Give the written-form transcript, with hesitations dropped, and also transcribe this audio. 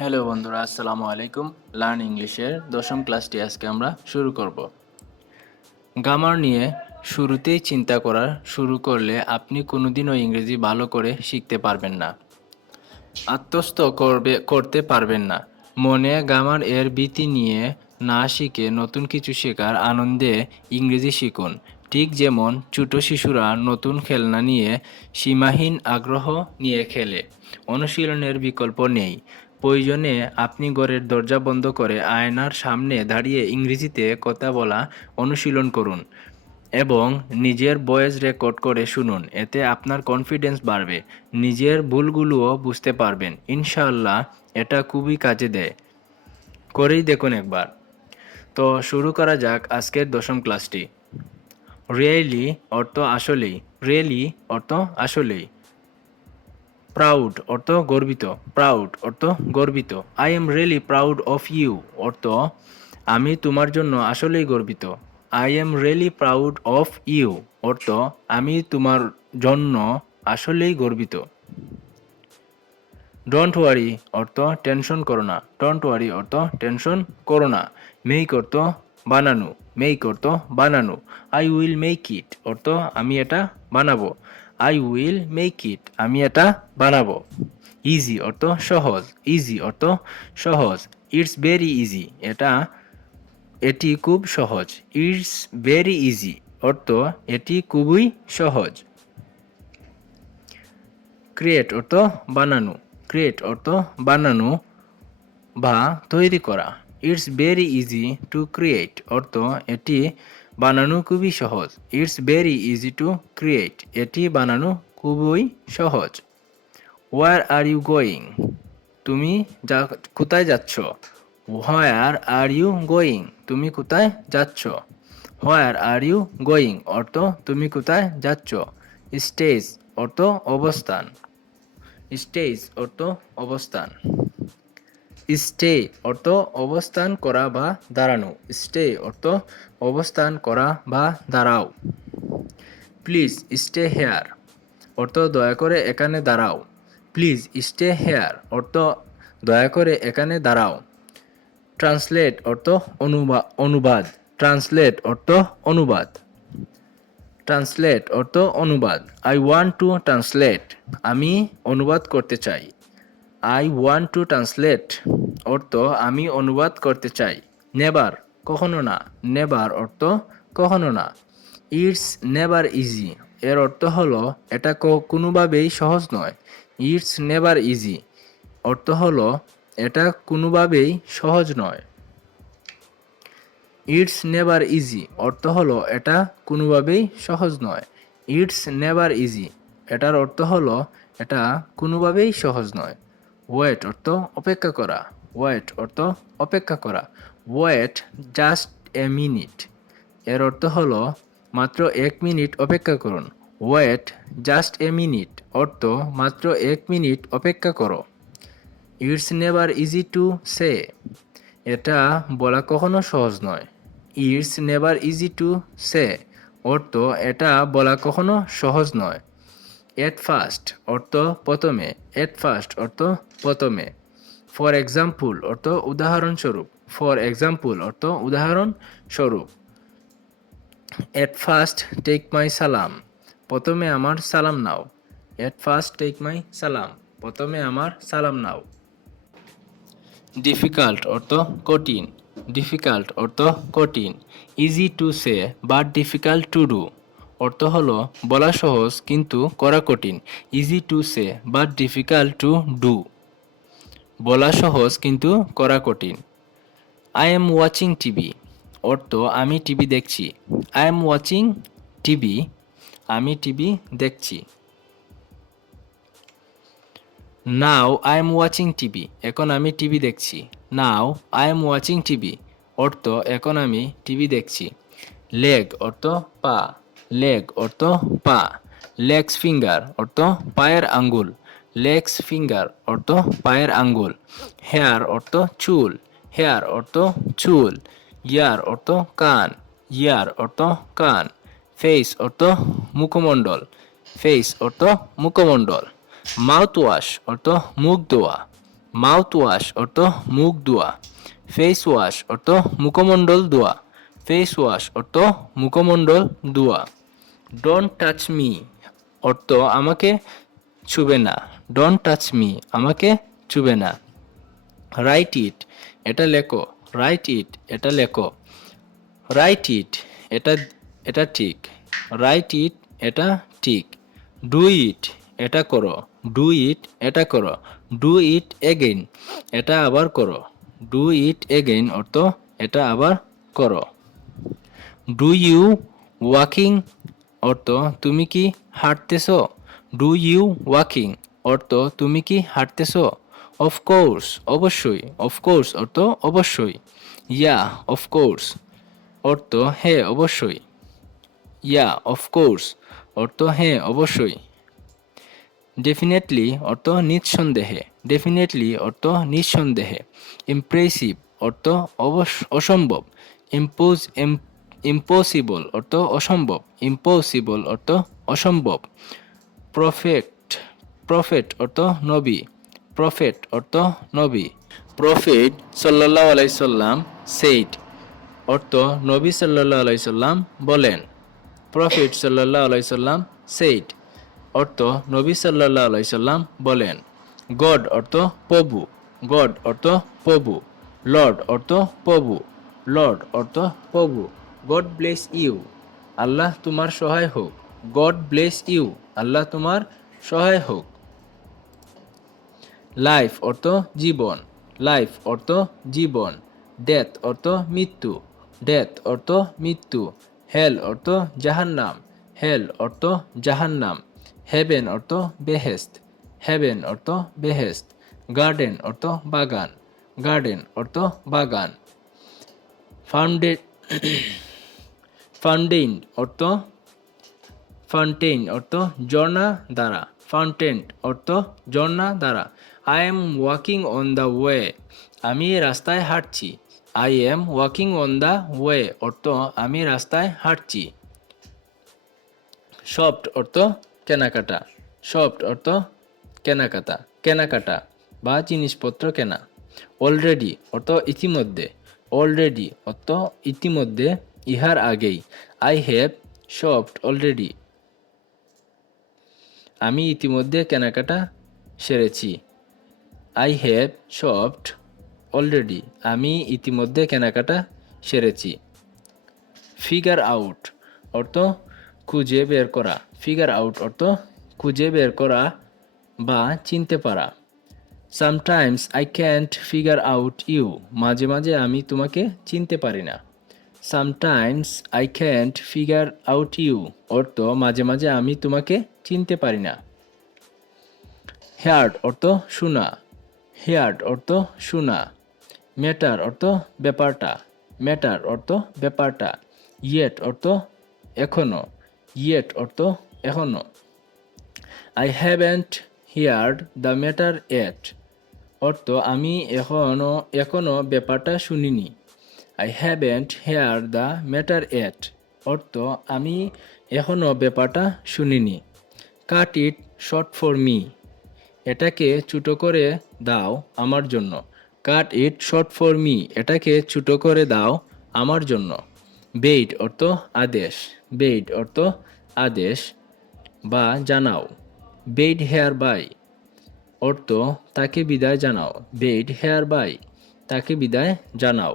Hello বন্ধুরা, আসসালামু আলাইকুম। লার্ন ইংলিশের দশম ক্লাসটি আজকে আমরা শুরু করব। গ্রামার নিয়ে শুরুতেই চিন্তা করা শুরু করলে আপনি কোনোদিনও ইংরেজি ভালো করে শিখতে পারবেন না, আত্মস্থ করতে পারবেন না। মনে গ্রামার এর ভীতি নিয়ে না শিখে নতুন কিছু শেখার আনন্দে ইংরেজি শিখুন। ঠিক যেমন ছোট শিশুরা নতুন খেলনা নিয়ে সীমাহীন আগ্রহ নিয়ে খেলে। অনুশীলনের বিকল্প নেই। প্রয়োজনে আপনি ঘরের দরজা বন্ধ করে আয়নার সামনে দাঁড়িয়ে ইংরেজিতে কথা বলা অনুশীলন করুন এবং নিজের ভয়েস রেকর্ড করে শুনুন। এতে আপনার কনফিডেন্স বাড়বে, নিজের ভুলগুলোও বুঝতে পারবেন। ইনশাআল্লাহ এটা খুবই কাজে দেয়। করেই দেখুন একবার। তো শুরু করা যাক আজকের দশম ক্লাসটি। রিয়েলি অর্থ আসলেই, রিয়েলি অর্থ আসলেই। প্রাউড অর্থ গর্বিত, প্রাউড অর্থ গর্বিত। I am really proud of you অর্থ আমি তোমার জন্য আসলেই গর্বিত। I am really proud of you অর্থ আমি তোমার জন্য আসলেই গর্বিত। ডোন্ট ওয়ারি অর্থ টেনশন করো না, ডোন্ট ওয়ারি অর্থ টেনশন করো না। মেক অর্থ বানানো, মেক অর্থ বানানো। আই উইল মেক ইট অর্থ আমি এটা বানাবো, আই উইল মেক ইট আমি এটা বানাবো। ইজি অর্থ সহজ, ইজি অর্থ সহজ। ইটস ভেরি ইজি এটি খুব সহজ, ইটস ভেরি ইজি অর্থ এটি খুবই সহজ। ক্রিয়েট অর্থ বানানো, ক্রিয়েট অর্থ বানানো বা তৈরি করা। It's very easy to create অর্থ এটি বানানো খুবই সহজ, it's very easy to create এটি বানানো খুবই সহজ। হোয়ার আর ইউ গোয়িং তুমি কোথায় যাচ্ছ? হোয়ার আর ইউ গোয়িং তুমি কোথায় যাচ্ছ? হোয়ার আর ইউ গোয়িং অর্থ তুমি কোথায় যাচ্ছ? স্টেজ অর্থ অবস্থান, স্টেজ অর্থ অবস্থান। স্টে অর্থ অবস্থান করা বা দাঁড়ানো, স্টে অর্থ অবস্থান করা বা দাঁড়াও। প্লিজ স্টে হেয়ার অর্থ দয়া করে এখানে দাঁড়াও, প্লিজ স্টে হেয়ার অর্থ দয়া করে এখানে দাঁড়াও। ট্রান্সলেট অর্থ অনুবাদ, ট্রান্সলেট অর্থ অনুবাদ, ট্রান্সলেট অর্থ অনুবাদ। আই ওয়ান্ট টু ট্রান্সলেট আমি অনুবাদ করতে চাই, আই ওয়ান্ট টু ট্রান্সলেট অর্থ আমি অনুবাদ করতে চাই। নেভার কখনো না, নেভার অর্থ কখনো না। ইটস নেভার ইজি এর অর্থ হলো এটা কোনোভাবেই সহজ নয়, ইটস নেভার ইজি অর্থ হলো এটা কোনোভাবেই সহজ নয়। ইটস নেভার ইজি অর্থ হলো এটা কোনোভাবেই সহজ নয়, ইটস নেভার ইজি এটার অর্থ হলো এটা কোনোভাবেই সহজ নয়। ওয়েট অর্থ অপেক্ষা করা, ওয়েট অর্থ অপেক্ষা করা। ওয়েট জাস্ট এ মিনিট এর অর্থ হলো মাত্র 1 মিনিট অপেক্ষা করুন, ওয়েট জাস্ট এ মিনিট অর্থ মাত্র 1 মিনিট অপেক্ষা করো। It's never easy to say এটা বলা কখনো সহজ নয়, it's never easy to say অর্থ এটা বলা কখনো সহজ নয়। এট ফার্স্ট অর্থ প্রথমে, এট ফার্স্ট অর্থ প্রথমে। ফর এক্সাম্পল অর্থ উদাহরণস্বরূপ, ফর এক্সাম্পল অর্থ উদাহরণস্বরূপ। এট ফার্স্ট টেক মাই সালাম প্রথমে আমার সালাম নাও, এট ফার্স্ট টেক মাই সালাম প্রথমে আমার সালাম নাও। ডিফিকাল্ট অর্থ কঠিন, ডিফিকাল্ট অর্থ কঠিন। Easy to say but difficult to do অর্থ হলো বলা সহজ কিন্তু করা কঠিন, easy to say but difficult to do বলা সহজ কিন্তু করা কঠিন। আই এম ওয়াচিং টিভি অর্থ আমি টিভি দেখছি, আই এম ওয়াচিং টিভি আমি টিভি দেখছি। Now I am watching TV এখন আমি টিভি দেখছি, now I am watching TV অর্থ এখন আমি টিভি দেখছি। লেগ অর্থ পা, লেগ অর্থ পা। লেগস ফিঙ্গার অর্থ পায়ের আঙ্গুল, লেগস ফিঙ্গার অর্থ পায়ের আঙ্গুল। হেয়ার অর্থ চুল, হেয়ার অর্থ চুল। ইয়ার অর্থ কান, ইয়ার অর্থ কান। ফেস অর্থ মুখমণ্ডল, ফেস অর্থ মুখমণ্ডল। মাউথ ওয়াশ অর্থ মুখ ধোয়া, মাউথ ওয়াশ অর্থ মুখ ধোয়া, ফেস ওয়াশ অর্থ মুখমণ্ডল ধোয়া, ফেস ওয়াশ অর্থ মুখমণ্ডল ধোয়া। ডোন্ট টাচ মি অর্থ আমাকে ছুবে না, ডোন্ট টাচ মি আমাকে ছুবে না। রাইট ইট এটা লেখো, রাইট ইট এটা লেখো, রাইট ইট এটা এটা ঠিক, রাইট ইট এটা ঠিক। ডু ইট এটা করো, ডু ইট এটা করো, ডু ইট এগেইন এটা আবার করো, ডু ইট এগেইন অর্থ এটা আবার করো। ডু ইউ ওয়াকিং অর্থ তুমি কি হাঁটতেছো, ডু ইউ ওয়াকিং অর্থ তুমি কি হাঁটতেছো। অফকোর্স অবশ্যই, অফকোর্স অর্থ অবশ্যই। ইয়া অফকোর্স অর্থ হ্যাঁ অবশ্যই, ইয়া অফকোর্স অর্থ হ্যাঁ অবশ্যই। ডেফিনেটলি অর্থ নিঃসন্দেহে, ডেফিনেটলি অর্থ নিঃসন্দেহে। ইমপ্রেসিভ অর্থ অসম্ভব, ইম্পসিবল অর্থ অসম্ভব, ইম্পসিবল অর্থ অসম্ভব। প্রফেট প্রফেট অর্থ নবী, প্রফেট অর্থ নবী। প্রফেট সাল্লাল্লাহু আলাইহি সাল্লাম সেইড অর্থ নবী সাল্লাল্লাহু আলাইহি সাল্লাম বলেন, প্রফেট সাল্লাল্লাহু আলাইহি সাল্লাম সেইড অর্থ নবী সাল্লাল্লাহু আলাইহি সাল্লাম বলেন। গড অর্থ প্রভু, গড অর্থ প্রভু। লর্ড অর্থ প্রভু, লর্ড অর্থ প্রভু। গড ব্লেস ইউ আল্লাহ তোমার সহায় হোক, গড ব্লেস ইউ আল্লাহ তোমার সহায় হোক। লাইফ অর্থ জীবন, লাইফ অর্থ জীবন। ডেথ অর্থ মৃত্যু, ডেথ অর্থ মৃত্যু। হেল অর্থ জাহান্নাম, হেল অর্থ জাহান্নাম। হেভেন অর্থ বেহেস্ত, হেভেন অর্থ বেহেস্ত। গার্ডেন অর্থ বাগান, গার্ডেন অর্থ বাগান। ফাউন্ডে ফাউন্টেইন অর্থ ফাউন্টেইন অর্থ ঝর্ণা দ্বারা, ফাউন্টেন অর্থ ঝর্ণা দ্বারা। I am walking on the way আমি রাস্তায় হাঁটছি, I am walking on the way অর্থ আমি রাস্তায় হাঁটছি। শপড অর্থ কেনাকাটা, শপড অর্থ কেনাকাটা, কেনাকাটা বা জিনিসপত্র কেনা। অলরেডি অর্থ ইতিমধ্যে, অলরেডি অর্থ ইতিমধ্যে, ইহার আগেই। আই হ্যাভ শপড অলরেডি আমি ইতিমধ্যে কেনাকাটা সেরেছি, আই হ্যাভ শপড অলরেডি আমি ইতিমধ্যে কেনাকাটা সেরেছি। ফিগার আউট অর্থ খুঁজে বের করা, ফিগার আউট অর্থ খুঁজে বের করা বা চিনতে পারা। Sometimes I can't figure out you মাঝে মাঝে আমি তোমাকে চিনতে পারি না, sometimes I can't figure out you অর্থ মাঝে মাঝে আমি তোমাকে চিনতে পারি না। হেয়ার্ড অর্থ শোনা, হেয়ার্ড অর্থ শোনা। ম্যাটার অর্থ ব্যাপারটা, ম্যাটার অর্থ ব্যাপারটা। ইয়েট অর্থ এখনো, ইয়েট অর্থ এখনো। I haven't heard the matter yet অর্থ আমি এখনো ব্যাপারটা শুনিনি, I haven't hear the matter yet অর্থ আমি এখনো ব্যাপারটা শুনিনি। Cut it short for me এটাকে ছোটো করে দাও আমার জন্য, cut it short for me এটাকে ছোটো করে দাও আমার জন্য। বেইড অর্থ আদেশ, বেইড অর্থ আদেশ বা জানাও। বেইড হেয়ার বাই অর্থ তাকে বিদায় জানাও, বেইড হেয়ার বাই তাকে বিদায় জানাও।